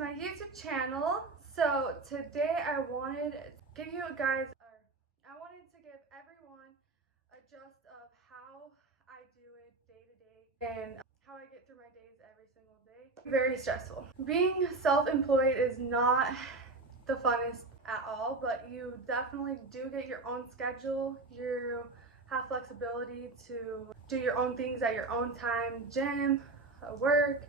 my YouTube channel. So today I wanted to give you guys, I wanted to give everyone a gist of how I do it day to day and how I get through my days every single day. Very stressful. Being self-employed is not the funnest at all, but you definitely do get your own schedule. You have flexibility to do your own things at your own time, gym, work,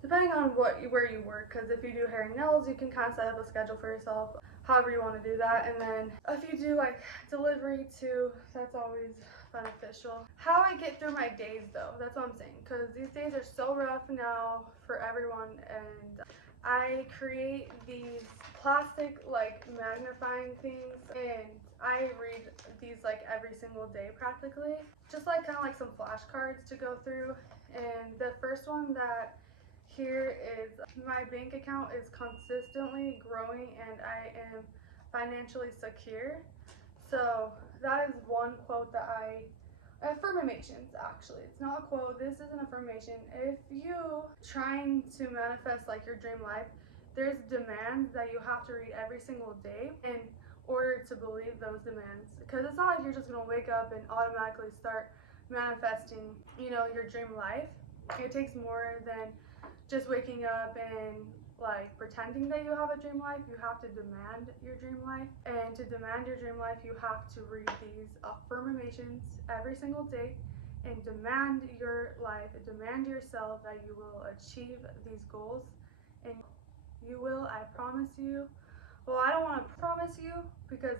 depending on where you work, because if you do hair and nails, you can kind of set up a schedule for yourself, however you want to do that. And then if you do like delivery too, that's always beneficial. How I get through my days though, that's what I'm saying, because these days are so rough now for everyone, and I create these plastic like magnifying things, and I read these like every single day practically, just like kind of like some flashcards to go through. And the first one that here is my bank account is consistently growing and I am financially secure. So that is one quote that affirmations actually. It's not a quote, this is an affirmation. If you trying to manifest like your dream life, there's demands that you have to read every single day in order to believe those demands. Because it's not like you're just gonna wake up and automatically start manifesting, your dream life. It takes more than just waking up and like pretending that you have a dream life. You have to demand your dream life, and to demand your dream life you have to read these affirmations every single day and demand your life, demand yourself that you will achieve these goals, and you will, I promise you. Well, I don't want to promise you, because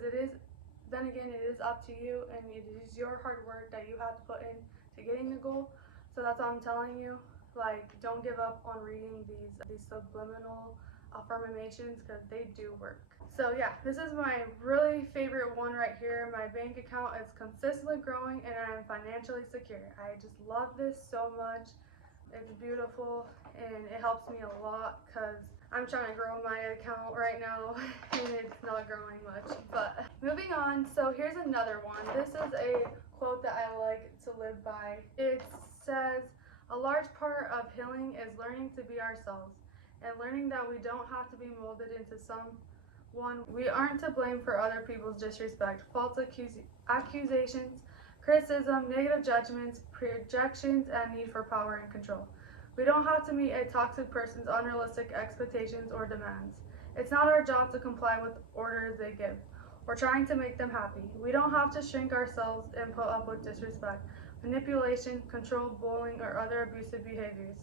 then again, it is up to you, and it is your hard work that you have to put in to getting the goal. So that's what I'm telling you. Like, don't give up on reading these subliminal affirmations, because they do work. So yeah, this is my really favorite one right here. My bank account is consistently growing and I am financially secure. I just love this so much. It's beautiful and it helps me a lot, because I'm trying to grow my account right now and it's not growing much. But moving on, so here's another one. This is a quote that I like to live by. It says, "A large part of healing is learning to be ourselves and learning that we don't have to be molded into someone. We aren't to blame for other people's disrespect, false accusations, criticism, negative judgments, projections, and need for power and control. We don't have to meet a toxic person's unrealistic expectations or demands. It's not our job to comply with orders they give or trying to make them happy. We don't have to shrink ourselves and put up with disrespect, manipulation, control, bullying, or other abusive behaviors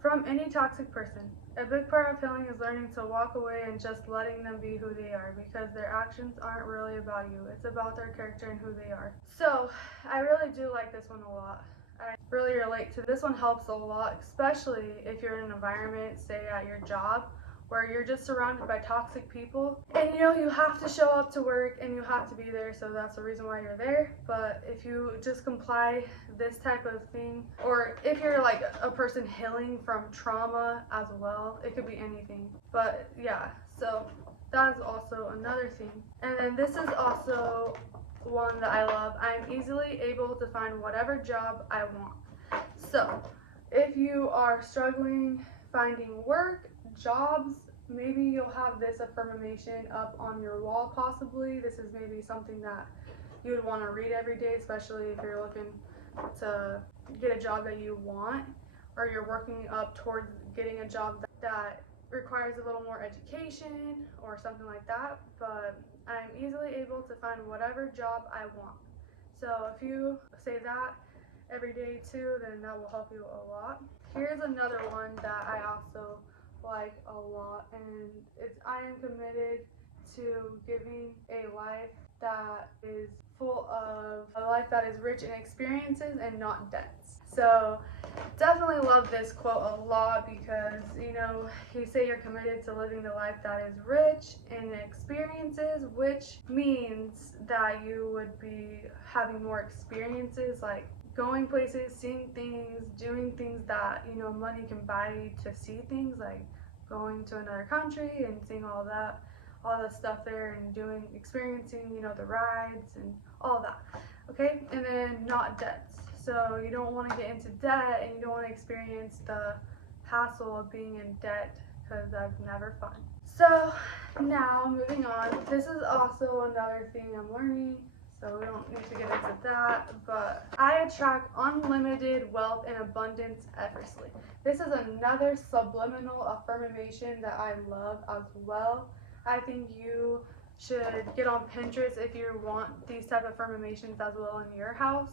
from any toxic person. A big part of healing is learning to walk away and just letting them be who they are, because their actions aren't really about you. It's about their character and who they are." So I really do like this one a lot. I really relate to this one. Helps a lot, especially if you're in an environment, say at your job, where you're just surrounded by toxic people, and you have to show up to work and you have to be there, so that's the reason why you're there. But if you just comply this type of thing, or if you're like a person healing from trauma as well, it could be anything. But yeah, so that is also another thing. And then this is also one that I love. I'm easily able to find whatever job I want. So if you are struggling finding work, jobs, maybe you'll have this affirmation up on your wall possibly. This is maybe something that you would want to read every day, especially if you're looking to get a job that you want, or you're working up towards getting a job that requires a little more education or something like that. But I'm easily able to find whatever job I want. So if you say that every day too, then that will help you a lot. Here's another one that I also like a lot, and it's, I am committed to giving a life that is full of a life that is rich in experiences and not debts. So definitely love this quote a lot, because you say you're committed to living the life that is rich in experiences, which means that you would be having more experiences, like going places, seeing things, doing things that money can buy you to see things, like going to another country and seeing all the stuff there, and experiencing the rides and all that. Okay, and then not debts. So you don't want to get into debt, and you don't want to experience the hassle of being in debt, because that's never fun. So now moving on, this is also another thing I'm learning, so we don't need to get into that, but I attract unlimited wealth and abundance effortlessly. This is another subliminal affirmation that I love as well. I think you should get on Pinterest if you want these type of affirmations as well in your house.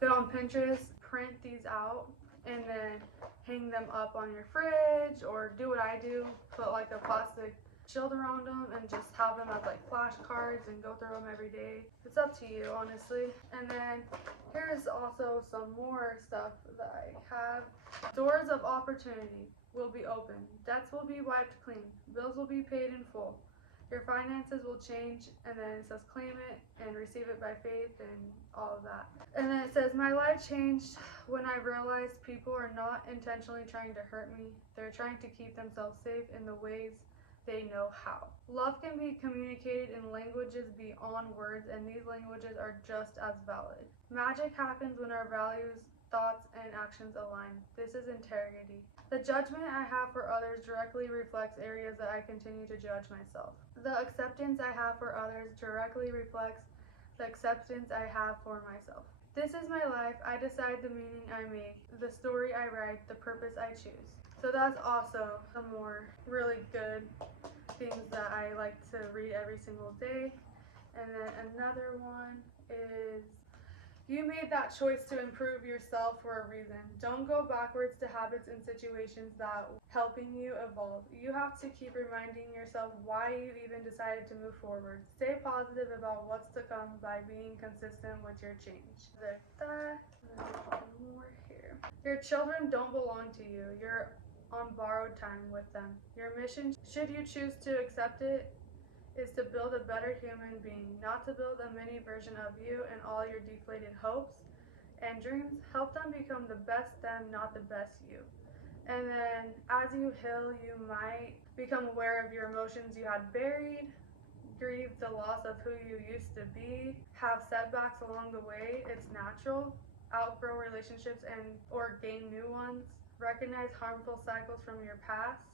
Get on Pinterest, print these out, and then hang them up on your fridge, or do what I do, put like a plastic shield around them and just have them as like flashcards and go through them every day. It's up to you, honestly. And then here's also some more stuff that I have. Doors of opportunity will be open. Debts will be wiped clean. Bills will be paid in full. Your finances will change, and then it says claim it and receive it by faith and all of that. And then it says, my life changed when I realized people are not intentionally trying to hurt me. They're trying to keep themselves safe in the ways they know how. Love can be communicated in languages beyond words, and these languages are just as valid. Magic happens when our values, thoughts, and actions align. This is integrity. The judgment I have for others directly reflects areas that I continue to judge myself. The acceptance I have for others directly reflects the acceptance I have for myself. This is my life. I decide the meaning I make, the story I write, the purpose I choose. So that's also some more really good things that I like to read every single day. And then another one is, you made that choice to improve yourself for a reason. Don't go backwards to habits and situations that are helping you evolve. You have to keep reminding yourself why you even decided to move forward. Stay positive about what's to come by being consistent with your change. There's that. There's one more here. Your children don't belong to you. You're on borrowed time with them. Your mission, should you choose to accept it, is to build a better human being, not to build a mini version of you and all your deflated hopes and dreams. Help them become the best them, not the best you. And then as you heal, you might become aware of your emotions you had buried, grieve the loss of who you used to be, have setbacks along the way. It's natural. Outgrow relationships and or gain new ones. Recognize harmful cycles from your past.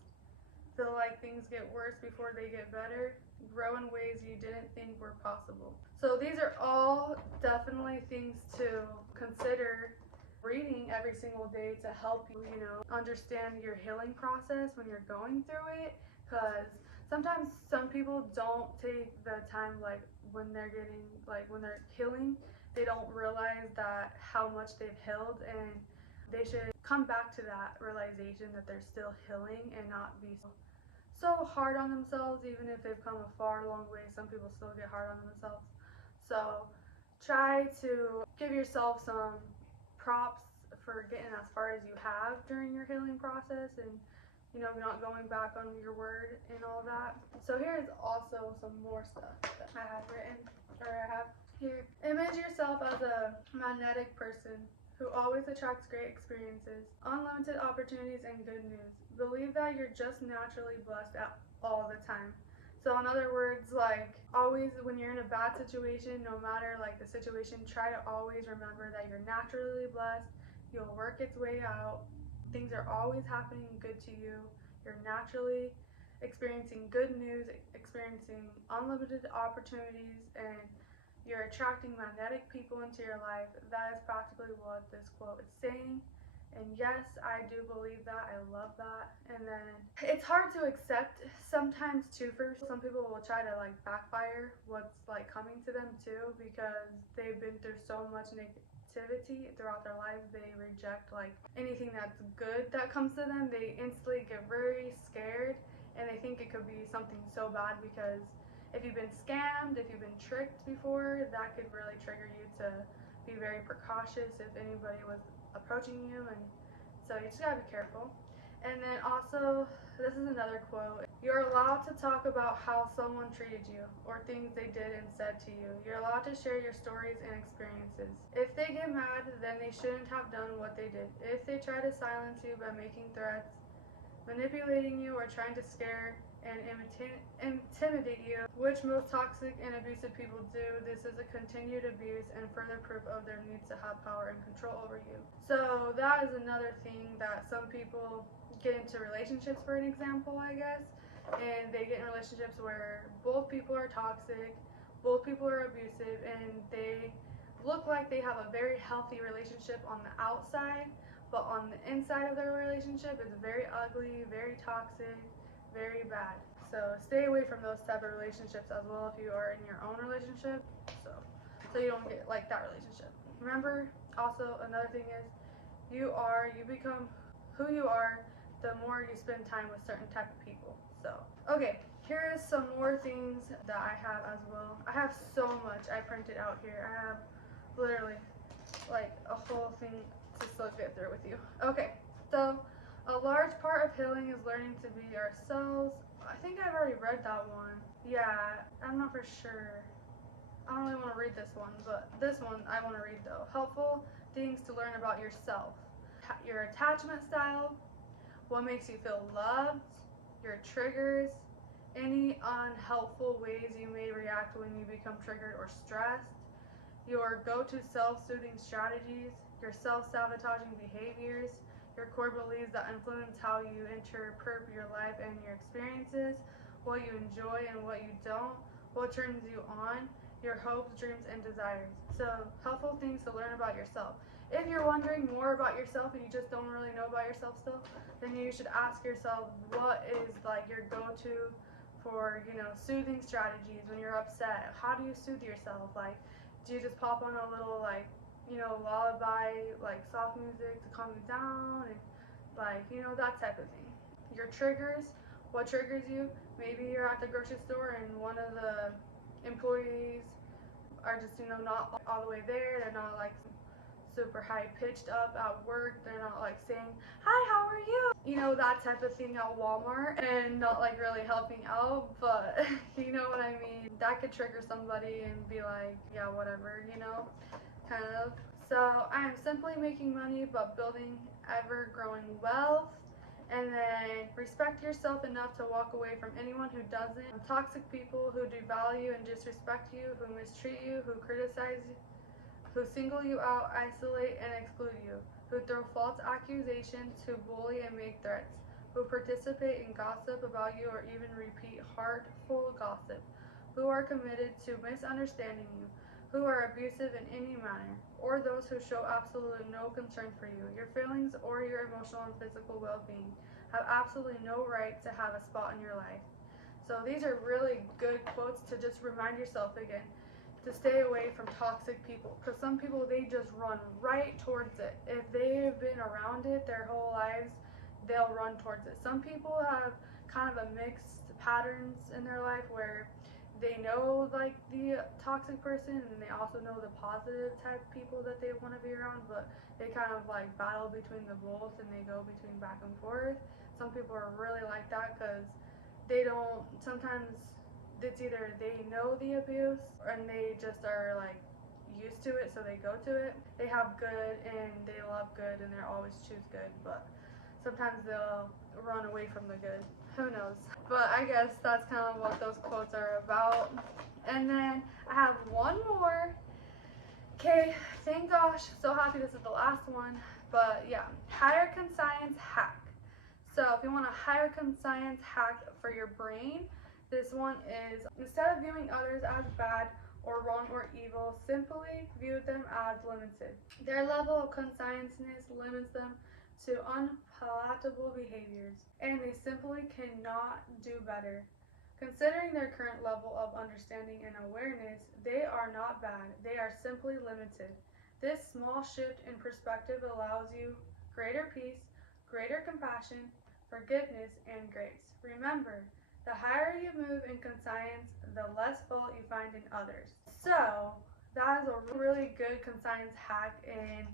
Feel like things get worse before they get better. Grow in ways you didn't think were possible. So these are all definitely things to consider reading every single day to help you, understand your healing process when you're going through it. Because sometimes some people don't take the time, like when they're healing, they don't realize that how much they've healed, and they should come back to that realization that they're still healing and not be so hard on themselves. Even if they've come a far long way, some people still get hard on themselves. So try to give yourself some props for getting as far as you have during your healing process, and not going back on your word and all that. So here's also some more stuff that I have written, or I have here. Image yourself as a magnetic person who always attracts great experiences, unlimited opportunities, and good news. Believe that you're just naturally blessed all the time. So in other words, like always when you're in a bad situation, no matter like the situation, try to always remember that you're naturally blessed. You'll work its way out. Things are always happening good to you. You're naturally experiencing good news, experiencing unlimited opportunities, and you're attracting magnetic people into your life. That is practically what this quote is saying. And yes, I do believe that. I love that. And then it's hard to accept sometimes too. For some people will try to like backfire what's like coming to them too, because they've been through so much negativity throughout their lives. They reject like anything that's good that comes to them. They instantly get very scared, and they think it could be something so bad, because if you've been scammed, if you've been tricked before, that could really trigger you to be very precautious if anybody was approaching you, and so you just gotta be careful. And then also, this is another quote. You're allowed to talk about how someone treated you or things they did and said to you. You're allowed to share your stories and experiences. If they get mad, then they shouldn't have done what they did. If they try to silence you by making threats, manipulating you, or trying to scare and intimidate you, which most toxic and abusive people do. This is a continued abuse and further proof of their needs to have power and control over you. So that is another thing that some people get into relationships, for an example, I guess, and they get in relationships where both people are toxic, both people are abusive, and they look like they have a very healthy relationship on the outside, but on the inside of their relationship it's very ugly, very toxic, very bad. So stay away from those type of relationships as well if you are in your own relationship. So you don't get like that relationship. Remember, also another thing is you become who you are the more you spend time with certain type of people. So okay, here's some more things that I have as well. I have so much I printed out here. I have literally like a whole thing to still get through with you. Okay, so a large part of healing is learning to be ourselves. I think I've already read that one. Yeah, I'm not for sure. I don't really want to read this one, but this one I want to read though. Helpful things to learn about yourself. Your attachment style, what makes you feel loved, your triggers, any unhelpful ways you may react when you become triggered or stressed, your go-to self-soothing strategies, your self-sabotaging behaviors, your core beliefs that influence how you interpret your life and your experiences, what you enjoy and what you don't, what turns you on, your hopes, dreams, and desires. So, helpful things to learn about yourself. If you're wondering more about yourself and you just don't really know about yourself still, then you should ask yourself what is like your go-to for, soothing strategies when you're upset. How do you soothe yourself? Like, do you just pop on a little lullaby, like soft music to calm you down, and that type of thing. Your triggers, what triggers you? Maybe you're at the grocery store and one of the employees are just not all the way there. They're not like super high pitched up at work. They're not like saying, "Hi, how are you?" That type of thing at Walmart, and not like really helping out, but you know what I mean. That could trigger somebody and be like, yeah, whatever, kind of. So I am simply making money but building ever growing wealth. And then respect yourself enough to walk away from anyone who doesn't. Toxic people who devalue and disrespect you, who mistreat you, who criticize you, who single you out, isolate, and exclude you, who throw false accusations, who bully and make threats, who participate in gossip about you or even repeat hurtful gossip, who are committed to misunderstanding you, who are abusive in any manner, or those who show absolutely no concern for you, your feelings, or your emotional and physical well-being, have absolutely no right to have a spot in your life. So these are really good quotes to just remind yourself again to stay away from toxic people, because some people, they just run right towards it. If they've been around it their whole lives, they'll run towards it. Some people have kind of a mixed patterns in their life where they know like the toxic person and they also know the positive type people that they want to be around, but they kind of like battle between the both and they go between back and forth. Some people are really like that because they don't sometimes it's either they know the abuse and they just are like used to it, so they go to it. They have good and they love good and they always choose good, but sometimes they'll run away from the good. Who knows? But I guess that's kind of what those quotes are about. And then I have one more. Okay, thank gosh, so happy this is the last one. But yeah, higher conscience hack. So if you want a higher conscience hack for your brain, this one is, instead of viewing others as bad or wrong or evil, simply view them as limited. Their level of conscientiousness limits them to unpalatable behaviors, and they simply cannot do better. Considering their current level of understanding and awareness, they are not bad, they are simply limited. This small shift in perspective allows you greater peace, greater compassion, forgiveness, and grace. Remember, the higher you move in conscience, the less fault you find in others. So, that is a really good conscience hack, and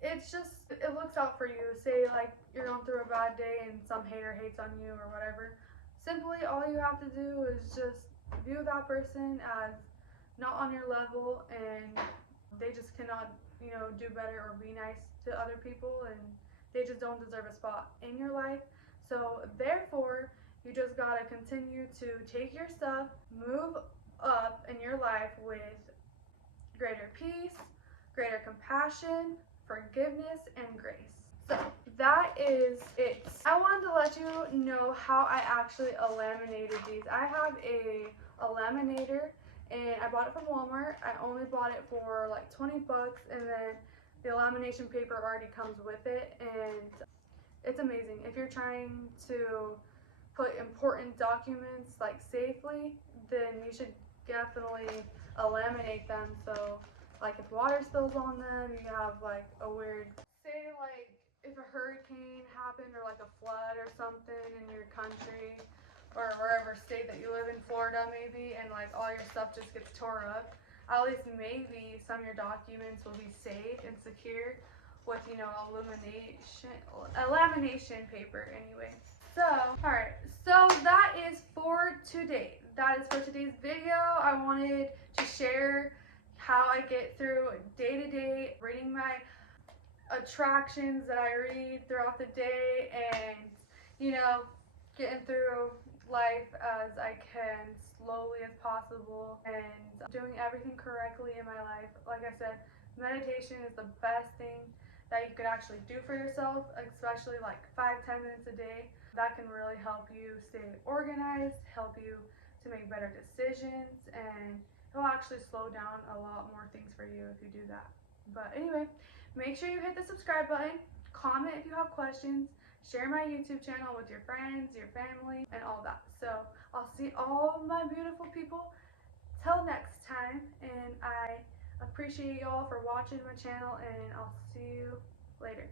it's just, it looks out for you. Say like you're going through a bad day and some hater hates on you or whatever. Simply all you have to do is just view that person as not on your level, and they just cannot, do better or be nice to other people, and they just don't deserve a spot in your life. So therefore, You just gotta continue to take your stuff, move up in your life with greater peace, greater compassion, forgiveness, and grace. So that is it. I wanted to let you know how I actually laminated these. I have a laminator and I bought it from Walmart. I only bought it for like 20 bucks, and then the lamination paper already comes with it, and it's amazing. If you're trying to put important documents like safely, then you should definitely laminate them. So like if water spills on them, you have like a weird, say like if a hurricane happened or like a flood or something in your country or wherever state that you live in, Florida maybe, and like all your stuff just gets tore up, at least maybe some of your documents will be safe and secure with, you know, lamination paper anyway. So, alright, so that is for today. That is for today's video. I wanted to share how I get through day to day, reading my attractions that I read throughout the day, and, you know, getting through life as I can, slowly as possible, and doing everything correctly in my life. Like I said, meditation is the best thing that you could actually do for yourself, especially like 5-10 minutes a day. That can really help you stay organized, help you to make better decisions, and it will actually slow down a lot more things for you if you do that. But anyway, make sure you hit the subscribe button, comment if you have questions, share my YouTube channel with your friends, your family, and all that. So I'll see all my beautiful people till next time, and I appreciate y'all for watching my channel, and I'll see you later.